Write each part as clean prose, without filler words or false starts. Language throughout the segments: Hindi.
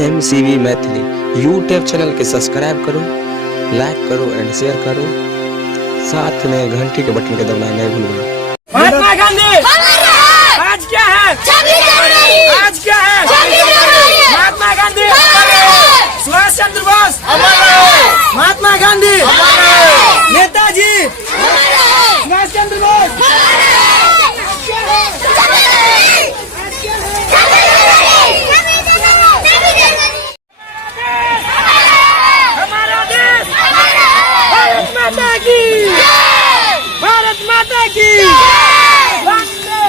MCV मैथिली यूट्यूब चैनल के सब्सक्राइब करो, लाइक करो एंड शेयर करो, साथ में घंटी के बटन के दबाना नहीं भूलना। महात्मा गांधी आज क्या है? आज क्या है? महात्मा गांधी, सुभाष चंद्र बोस, महात्मा गांधी, नेताजी सुभाष चंद्र बोस। हमारा देश भारत माता की, भारत माता की वंदे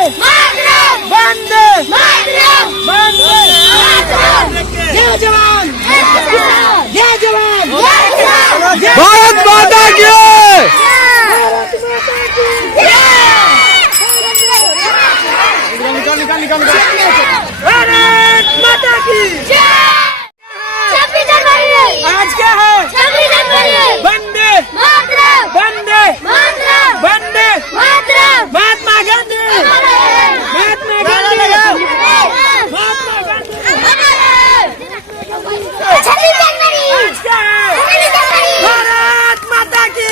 वंदे वंदे। जय जवान, जय जवान, भारत माता की, भारत माता की। निकाल निकाल निकाल भारत माता की। आज क्या है? वंदे वंदे वंदे महात्मा गांधी, महात्मा गांधी, महात्मा गांधी। आज क्या है? भारत माता की,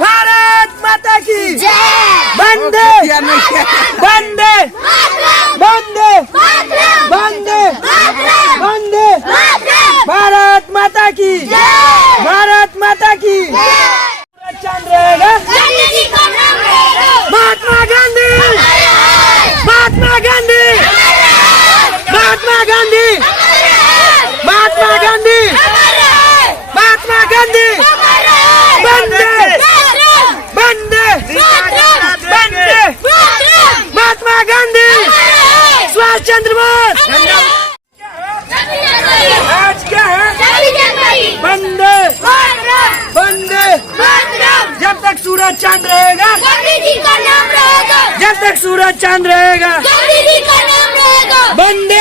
भारत माता की वंदे वंदे वंदे वंदे वंदे भारत माता की, भारत माता की। चांद रहेगा महात्मा गांधी, महात्मा गांधी, महात्मा गांधी, महात्मा गांधी, महात्मा गांधी वंदे वंदे वंदे महात्मा गांधी, सुभाष चंद्र बोस। आज क्या है? वंदे वंदे। जब तक सूरज चांद रहेगा, जब तक सूरज चांद रहेगा, वंदे